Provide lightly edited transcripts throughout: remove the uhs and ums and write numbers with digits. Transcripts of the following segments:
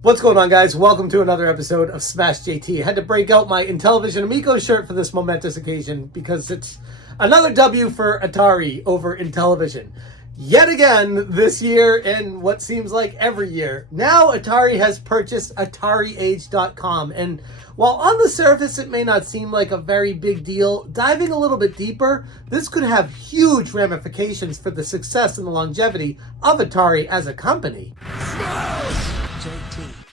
What's going on, guys? Welcome to another episode of Smash JT. I had to break out my Intellivision Amico shirt for this momentous occasion because it's another W for Atari over Intellivision. Yet again this year, and what seems like every year, now Atari has purchased AtariAge.com, and while on the surface it may not seem like a very big deal, diving a little bit deeper, this could have huge ramifications for the success and the longevity of Atari as a company.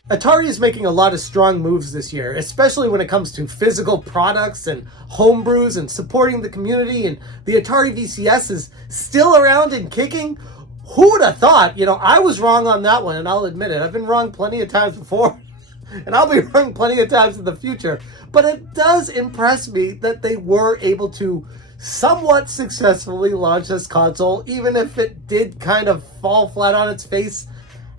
Atari is making a lot of strong moves this year, especially when it comes to physical products and homebrews and supporting the community, and the Atari VCS is still around and kicking. Who would have thought? I was wrong on that one, and I'll admit it. I've been wrong plenty of times before, and I'll be wrong plenty of times in the future. But it does impress me that they were able to somewhat successfully launch this console, even if it did kind of fall flat on its face.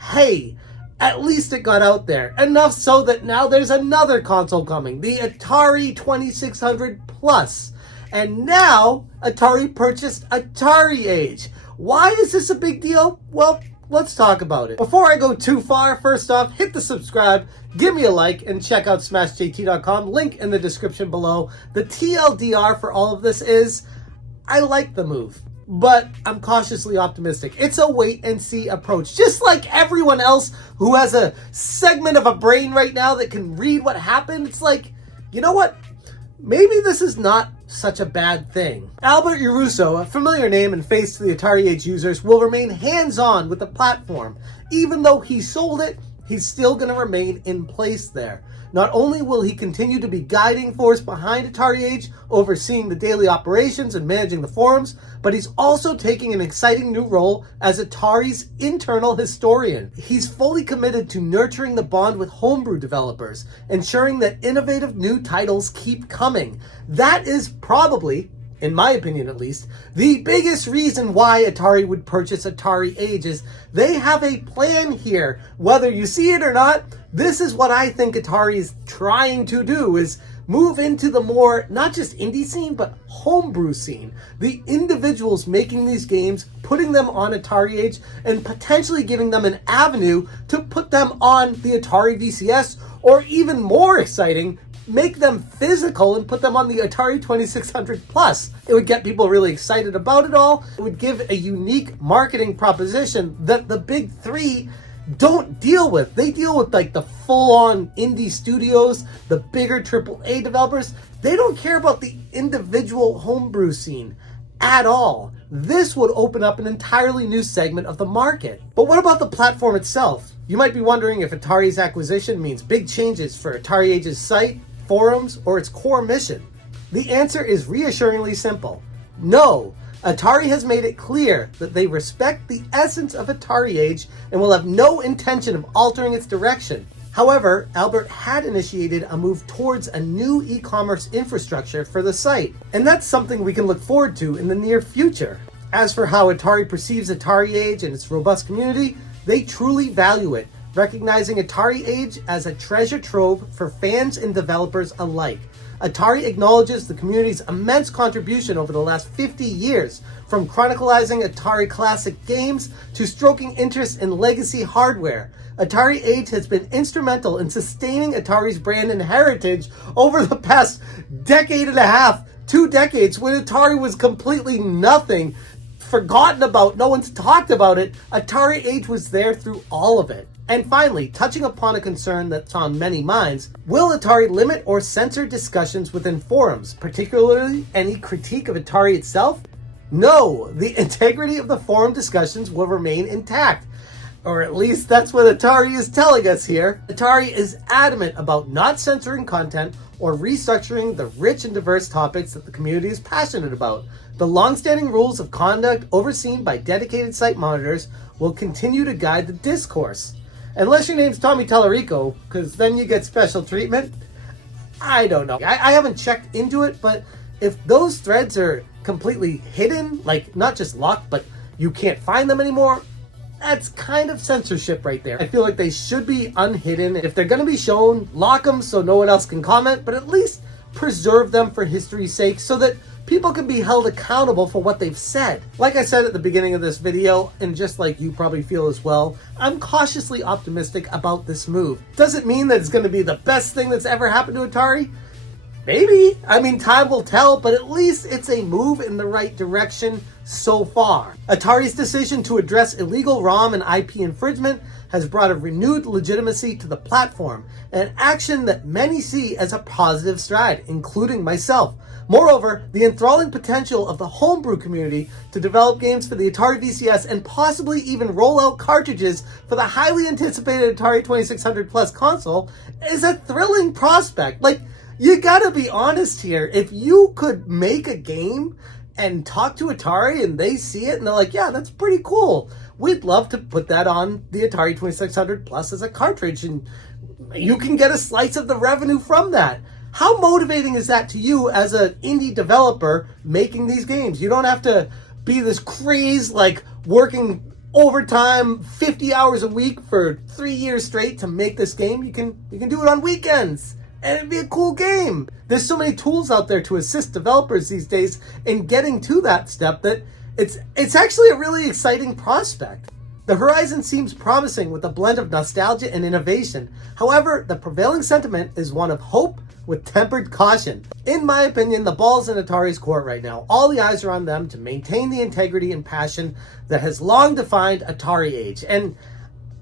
Hey, at least it got out there. Enough so that now there's another console coming, the Atari 2600 Plus. And now Atari purchased AtariAge. Why is this a big deal? Well, let's talk about it. Before I go too far, first off, hit the subscribe, give me a like, and check out smashjt.com. Link in the description below. The TLDR for all of this is, I like the move, but I'm cautiously optimistic. It's a wait-and-see approach. Just like everyone else who has a segment of a brain right now that can read what happened, it's like, you know what? Maybe this is not such a bad thing. Albert Uruso, a familiar name and face to the AtariAge users, will remain hands-on with the platform. Even though he sold it, he's still going to remain in place there. Not only will he continue to be guiding force behind AtariAge, overseeing the daily operations and managing the forums, but he's also taking an exciting new role as Atari's internal historian. He's fully committed to nurturing the bond with Homebrew developers, ensuring that innovative new titles keep coming. That is probably, in my opinion at least, the biggest reason why Atari would purchase AtariAge is they have a plan here. Whether you see it or not, this is what I think Atari is trying to do, is move into the more, not just indie scene, but homebrew scene. The individuals making these games, putting them on AtariAge, and potentially giving them an avenue to put them on the Atari VCS, or even more exciting, make them physical and put them on the Atari 2600 Plus. It would get people really excited about it all. It would give a unique marketing proposition that the big three don't deal with. They deal with like the full-on indie studios, the bigger AAA developers. They don't care about the individual homebrew scene at all. This would open up an entirely new segment of the market. But what about the platform itself? You might be wondering if Atari's acquisition means big changes for AtariAge's site, forums, or its core mission. The answer is reassuringly simple. No. Atari has made it clear that they respect the essence of AtariAge and will have no intention of altering its direction. However, Albert had initiated a move towards a new e-commerce infrastructure for the site, and that's something we can look forward to in the near future. As for how Atari perceives AtariAge and its robust community, they truly value it, recognizing AtariAge as a treasure trove for fans and developers alike. Atari acknowledges the community's immense contribution over the last 50 years, from chronicalizing Atari classic games to stoking interest in legacy hardware. AtariAge has been instrumental in sustaining Atari's brand and heritage over the past decade and a half, 2 decades, when Atari was completely nothing, forgotten about, no one's talked about it. AtariAge was there through all of it. And finally, touching upon a concern that's on many minds, will Atari limit or censor discussions within forums, particularly any critique of Atari itself? No, the integrity of the forum discussions will remain intact. Or at least that's what Atari is telling us here. Atari is adamant about not censoring content or restructuring the rich and diverse topics that the community is passionate about. The long-standing rules of conduct overseen by dedicated site monitors will continue to guide the discourse. Unless your name's Tommy Tallarico, because then you get special treatment. I don't know. I haven't checked into it, but if those threads are completely hidden, like not just locked, but you can't find them anymore, that's kind of censorship right there. I feel like they should be unhidden. If they're going to be shown, lock them so no one else can comment, but at least preserve them for history's sake so that people can be held accountable for what they've said. Like I said at the beginning of this video, and just like you probably feel as well, I'm cautiously optimistic about this move. Does it mean that it's going to be the best thing that's ever happened to Atari? Maybe. I mean, time will tell, but at least it's a move in the right direction so far. Atari's decision to address illegal ROM and IP infringement has brought a renewed legitimacy to the platform, an action that many see as a positive stride, including myself. Moreover, the enthralling potential of the homebrew community to develop games for the Atari VCS and possibly even roll out cartridges for the highly anticipated Atari 2600 Plus console is a thrilling prospect. Like, you gotta be honest here. If you could make a game and talk to Atari and they see it and they're like, yeah, that's pretty cool, we'd love to put that on the Atari 2600 Plus as a cartridge, and you can get a slice of the revenue from that. How motivating is that to you as an indie developer making these games? You don't have to be this crazy, like, working overtime 50 hours a week for 3 years straight to make this game. You can do it on weekends, and it'd be a cool game. There's so many tools out there to assist developers these days in getting to that step that it's actually a really exciting prospect. The horizon seems promising with a blend of nostalgia and innovation. However, the prevailing sentiment is one of hope with tempered caution. In my opinion, the ball's in Atari's court right now. All the eyes are on them to maintain the integrity and passion that has long defined AtariAge. And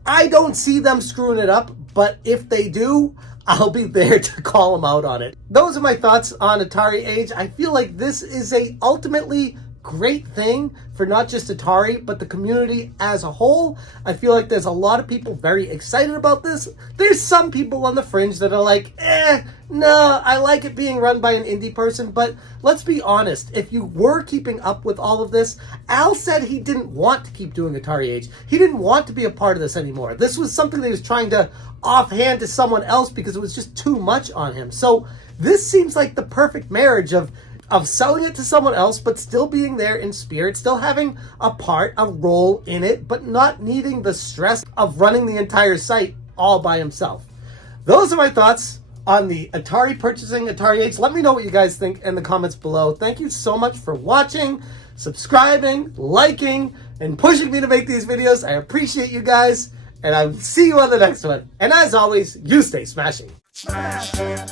I don't see them screwing it up, but if they do, I'll be there to call them out on it. Those are my thoughts on AtariAge. I feel like this is a ultimately great thing for not just Atari, but the community as a whole. I feel like there's a lot of people very excited about this. There's some people on the fringe that are like, no, I like it being run by an indie person. But let's be honest, if you were keeping up with all of this, Al said he didn't want to keep doing AtariAge. He didn't want to be a part of this anymore. This was something that he was trying to offhand to someone else because it was just too much on him. So this seems like the perfect marriage of selling it to someone else, but still being there in spirit, still having a role in it, but not needing the stress of running the entire site all by himself. Those are my thoughts on the Atari purchasing AtariAge. Let me know what you guys think in the comments below. Thank you so much for watching, subscribing, liking, and pushing me to make these videos. I appreciate you guys, and I'll see you on the next one. And as always, you stay smashing. Smash, change,